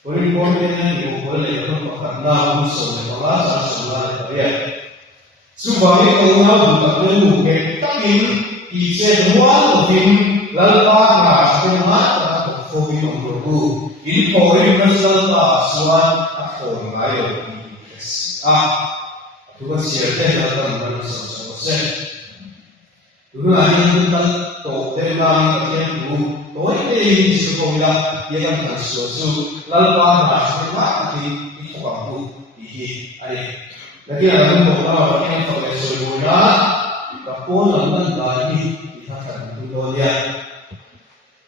Purimpone boleh karena usul Allah Subhanahu wa taala. Subhanahu wa taala berkata tapi ije dua tim lalpa semangat fobi nomor ini poin masalah suan atau lain dua siapa dalam proses dulu ini tentang tema yang ini sekolah yang tersusun lalu apa di waktu ini ada lagi ada beberapa yang terlihat sebenarnya kapol dan lagi kita akan tulisnya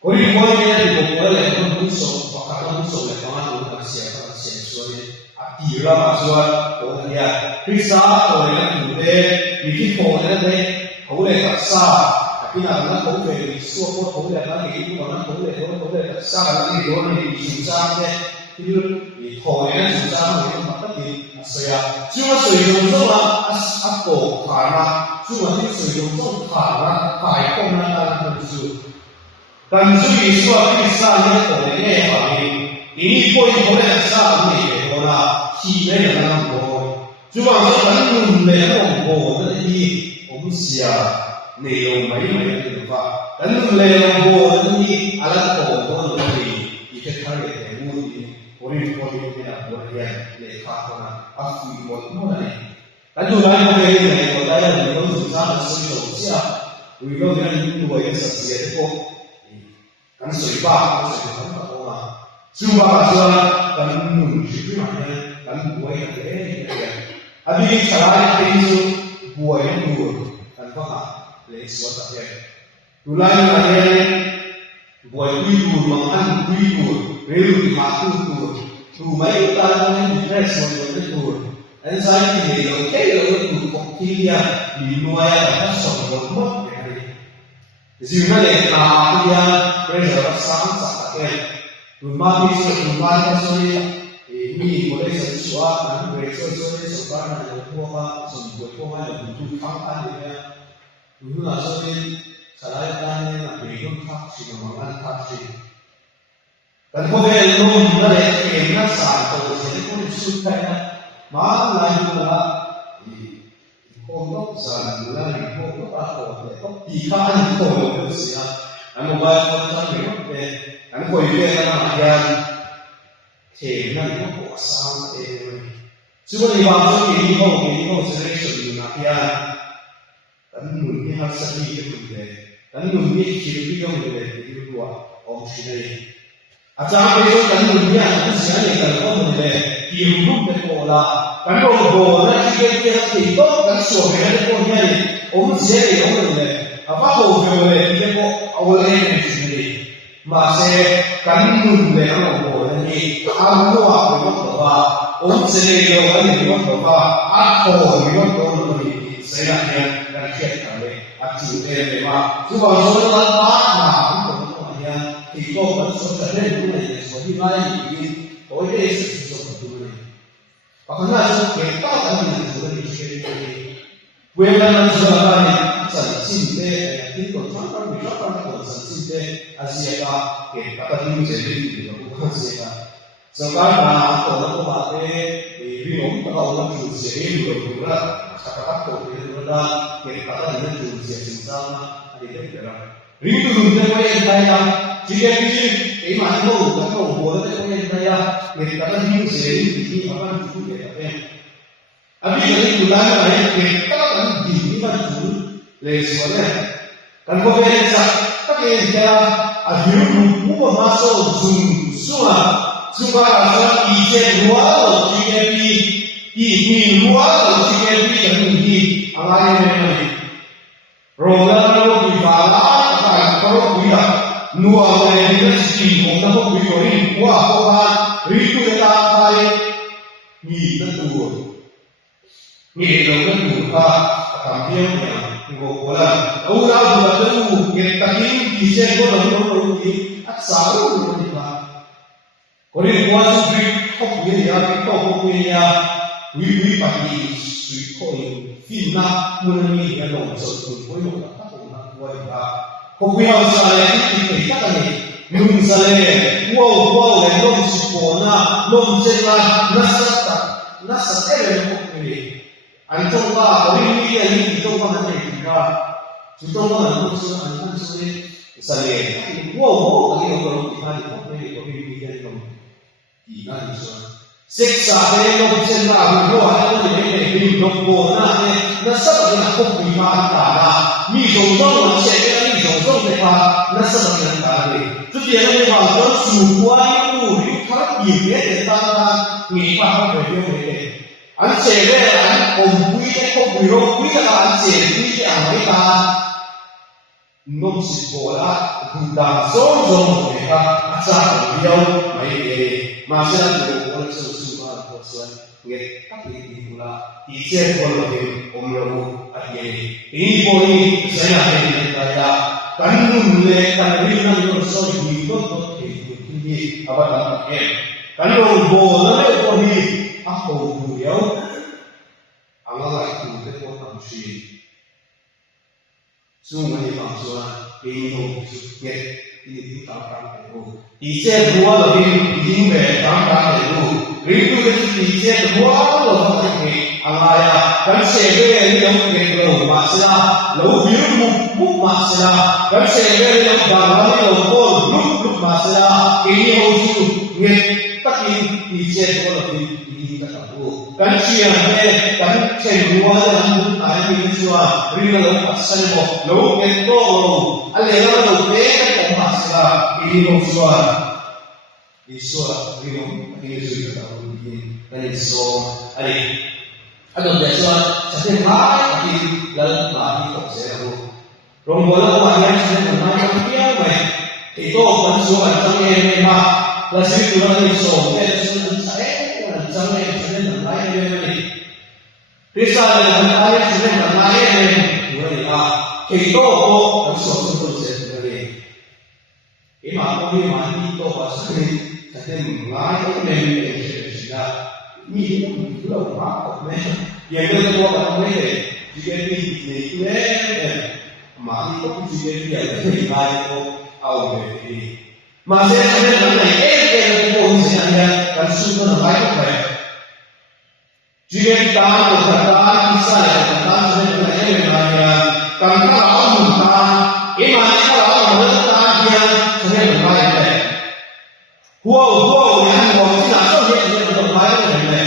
Korea di Korea itu musuh pakar musuh lepas itu siapa sensual akira masuk Korea bisa Korea juga di Korea deh Korea kasar tapi nak Korea suatu Korea lagi itu mana Korea kasar lagi orang di susah deh itu di Korea susah itu macam di Asia cuma sesuatu apa karena cuma sesuatu karena kayak komentar itu dan itu suatu misalnya Korea ini poin-poin besar ni orang China yang orang cuma orang mereka orang ini orang siapa内容没的话，但是内容我你阿拉搞的一些看的题目的，我们的我的来看呢，非我呢，但是来我大家能够是啥子手下，为了人多一实际的跟水坝很好嘛，水坝说跟农区嘛呢，跟不会的，啊，你下来的是不会多，很好。Suatu saja. Ulai buat ibu makan ibu, beli makan rumah itu tangan di dress macam itu. Dan saya ini itu kokilnya di luar ada soal rumah dari. Di sini ada dia berjalan sangat rumah ini boleh sesuatu, boleh sesuatu ada buah, buah itu kampanye. Dulu asalnya saya tanya nak berikan taksi, mengenai taksi. Dan kemudian itu ada kena satu, jadi pun sukanya malah lagi malah di pondok sana, di pondok apa, ikan pondok itu sih. Namun banyak orang yang dan kau juga yang yang kena itu kuasa cuma di bawah ini kau sering sebut nafian. Dan mungkin harus sedikit berbeda. Dan mungkin kiri yang berbeda itu dua opsi ini. Acara itu dan mungkin ada siapa yang berbeda kiri pun berpola. Dan kalau bola kita itu kan suami punya opsi yang berbeda. Apa boleh kita awalnya sendiri. Masih kan mungkin bola ini awal berapa opsi yang berapa atau yang berapa saya dan kami aktif memang sebab soalan apa kemudian itu bersoalan dulu seperti mana ini oleh sesuatu dulu karena kita kan dulu ini bukan soalan sensitif itu sampai berapa sensitif Asia kita ini jadi bukan saja sekarang kalau kita bingung kalau kita jadi berat kata-kata itu adalah kita ini juga sama ada juga. Rindu dengan yang saya jika ini iman itu kalau boleh dengan saya kita ini sendiri akan juga ya. Tapi dari bulan lain kita akan diminta dulu lesnya. Kan boleh tapi dia akhirnya mau masuk semua asal ije dua tiga ini luar tiga dan ini alai Roda di bawah kalau dia nuang yang sih untuk bikin buah ribu dekat ni tentu tampilnya golan orang baru kita ini bisa golan ini asal kita kalau buat sih ya kita punya we pagi suikoi fina mulai yang nong sesuatu yang tak pernah buat. Kau biar saya ini kita ni นุ่งสะเลว้าวเลยลมสุโขนะลมเจนะนัสเอเลยพวกนี้อันจงว่าบริมีอะไรที่จงว่ามันเป็นว่าจุดตรงนั้นมันสุดอันนั้นสุดสะเลว้าวอะไรก็ลมที่มาที่พวกนี้ก็มีอะไรลมอีนั่นสุดศึกษาเรื่องลมเจนะรู้ว่าอะไรเนี่ยมีลมโบนะเนี่ยนัสอะไรนะพวกนี้มาตานะมีจงต้องมันเชื่อมีจงต้องเลยว่านัสอะไรนั่นอะไรจุดเดียวเลยว่าเราสู่ว่าอยู่เขาอีกเนี่ยแต่ตามีความเป็นเรื่องอะไรอันเชื่อเลยอันอมวิเศษเขาวิโรวิจารณ์เชื่อวิจารณ์ไม่ตานุ่มสิโบราดูดาโซโซเนี่ยค่ะอาจารย์เดียวไม่เลยมาเชื่อดูว่าจะสู่ว่าตัวส่วนเนี่ยถ้าเป็นที่ดูละที่เชื่อคนเราเป็นอมเราอะไรนี่พอดีเชื่อเป็นอะไรกันนุ่มเลยกันเรื่องนั้นก็สอนดีก็ต้องเห็นที่นี่เอาไปทำเองกันลงโบแล้วเลยพอดีอ่ะโอ้ดูเดียวอะไรกูจะต้องทำสิ่งซึ่งมันจะทำส่วนเป็นรูปสุดเด็ดที่ทำการเป็นรูปที่เชื่อหัวเราเป็นยิ่งแบบทำการเป็นรูปหรือดูที่เชื่อหัวเราทำเป็นอะไรกันเชื่อเรื่องเรื่องเป็นรูปมาเสียเราวิวมุกมาเสียกันเชื่อเรื่องเรื่องบางวันเราโง่ลุกมาเสียที่นี่เขาจู่เงี้ยตัดที่เชื่อหัวเราเป็นยิ่งแบบรูปกันเชื่อเนี่ยกันเชื่อหัวเราเป็นอะไรที่ชัวร์เรื่องเราพัฒนาเราเป็นโตอะไรเราเป็นของมาเสียที่นี่เขาชัวร์Isua rimong Yesus katakan begini dan Isua ada ada biasa setiap hari dalam hari kok saya tahu rombolan wajah saya menanya dia itu bensua macam ini mahlasih tuan Isua saya macam ini saya menanya ini bisa dengan ayat saya menanya ini dua itu kok sesuatu saya ini imam kami mandi itu pasalแต่หลายคนในเอเชียมีเรื่องมากกว่าแม่ยังไม่รู้ว่าทำไมจีเอ็นพีนี่แม่มาที่ก็จีเอ็นพีอะไรที่มาก็เอาไปมาเสียชีวิตในเอเชียก็คงเสียเนี่ยการสู้กันหลายคนไปจีเอ็นตาก็ตาที่ใส่ตาที่ในเอเชียการข้าวหมูตาเอ็มอะไรข้าวหมูตาที่เสียหลายคนหัวเนี่ยหัวที่น่าสนใจเนี่ยมันต้องไปเลยเนี่ย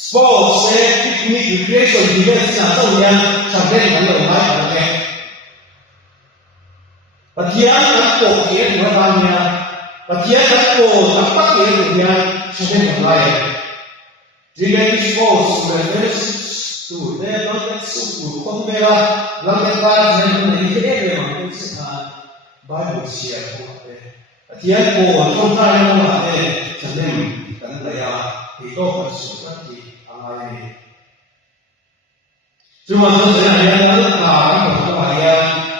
สปอร์ตเซ็ตปิกนิกรีเครชั่นที่น่าสนใจชาวเด็กมันต้องไปเลยปัจจัยนั้นโกเกี่ยวกับอะไรเนี่ยปัจจัยนั้นโกตั้งแต่เกี่ยวกับเนี่ยชาวเด็กมันไปจีเอ็นสปอร์ตเนี่ยสูดเนี่ยเราจะสูดคนเดียวเราจะไปเนี่ยมันไม่ได้เลยมันเป็นสิ่งที่บ้านเราเสียหัวที่โกต้องการอะไรฉันเองกันเลยที่โตไปสู่กันที่อะไรจุดมันจะเป็นอะไรนั่นก็คือว่า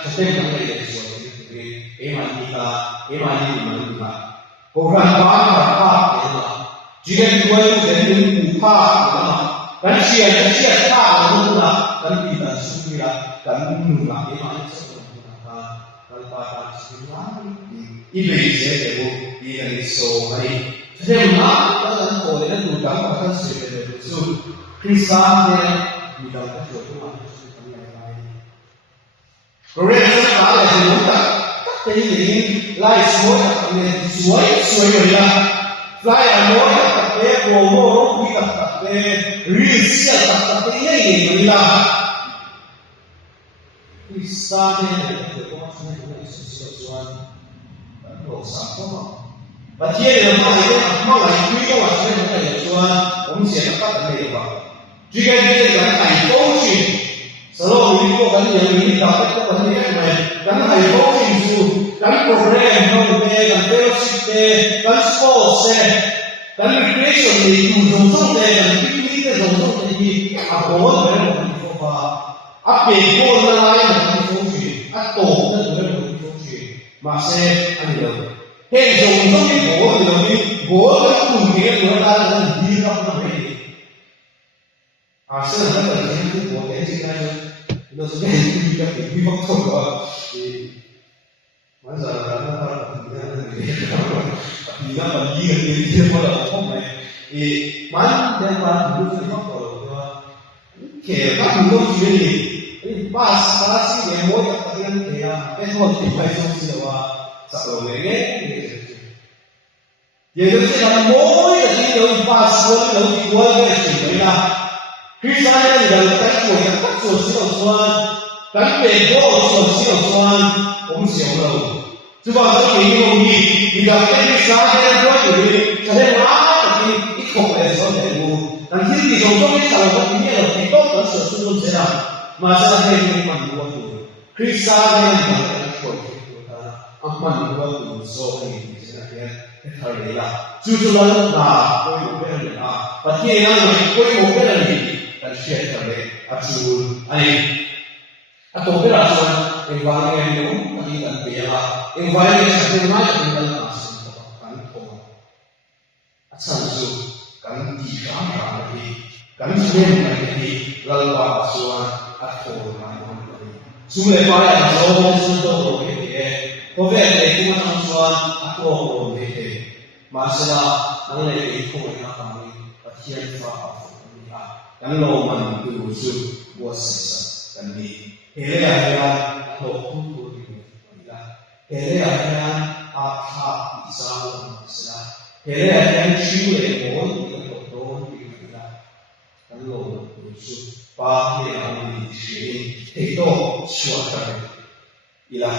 ฉันเองกันเลยส่วนที่มันมีมันพวกเราบ้านเราภาพเนี่ยจีเอ็นด้วยเป็นหนึ่งภาพนะกันเชียร์ภาพนะกันมีแต่สุดยอดกันหนึ่งละมันจะเป็นกันภาพสุดยอดIblis itu dia risau hari. Jadi mana dalam kolam itu dalam bahasa Sunda itu Kristusnya di dalam itu manusia yang lain. Kemudian ada yang mengatakan, tapi ini lain semua yang sesuai ya. Lain semua tapi orang kita tapi risau tapi ini lah. Kristusnya itu maksudnya sesuatu我上课嘛，把天人嘛一个嘛来推动啊，所以我也说我们写的发展没有吧？举个例子，咱海风群，时候如果咱人民搞这个问题什么，咱海风群组，咱 program 方面，咱 fellowship 的，咱 sports 的，咱 recreation 的，注重的，咱 picnic 的，注重的，啊，我们我们说吧，啊，北国那来我们风群，啊，东那我们风群。mà xe ăn được thế dùng trong cái bố thì đồng ý bố nó cùng cái của ta là đi trong nó này xưa là nó là cái bố cái gì này nó sẽ đi trong cái vi phạm không rồi thì bây giờ là nó เนี่ยมีน้ำมันยี่กันเที่ยวมาแล้วพ่อแม่มันเดี๋ยวมาดูที่ห้องเราว่าแค่ก็ดูว่าที่นี่บ้านสาสิเนี่ยมวยกับเรื่องเนี่ยเป็นคนที่ไปส่งเสียว่าสักวันเนี่ยยังจะทำมวยกับที่เราบ้านสวนเราที่ว่าเนี่ยสิไม่นะคริสต์มาสเนี่ยเราแต่งตัวอย่างกับส่วนที่เราสวน但美国所需要说，我们晓得，是吧？这个用意，你讲这个啥的，我以为这些哪的一口来说的路，但是你从中间找到里面的很多的所出都知道，马上可以满足我，可以啥的你讲的说的，满足我所可以现在边太累了，就是说那我有个人啊，把天上我有个人，但是太累，就哎。Atau berasal environment yang tadi dan bela environment sebenarnya adalah masuk kan kau asal itu kan diam lagi kan sebenarnya lagi lalu asuhan atau mana semua pada semua sesuatu itu kau itu macam asuhan atau itu masalah mana itu yang kami perhatian faham yang lawan itu buat dan di Kaya hukum itu, kaya apa isal sila, kaya cium mohon itu mohon itu, kalau itu pakai yang ini itu suatu ilah,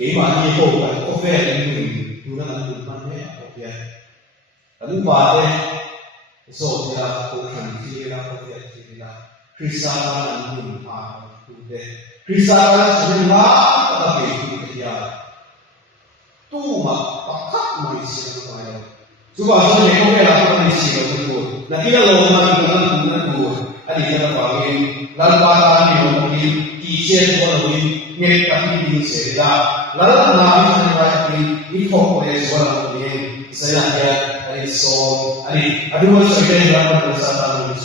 gimana itu kan, kopi ini guna mana kopi, lalu pakai soalnya kopi tidak kopi tidak, kristal pun apa Kristal sebenarnya tapi dia tu pakat manusia mayo. Coba saya kau berapa manusia itu. Nanti kalau orang itu, ada kita panggil lalu bahan yang mungkin t-shirt orang ini tapi ini saya. Lalu nabi lagi info oleh seorang ini saya lihat ada song, ada dua sahaja yang bersama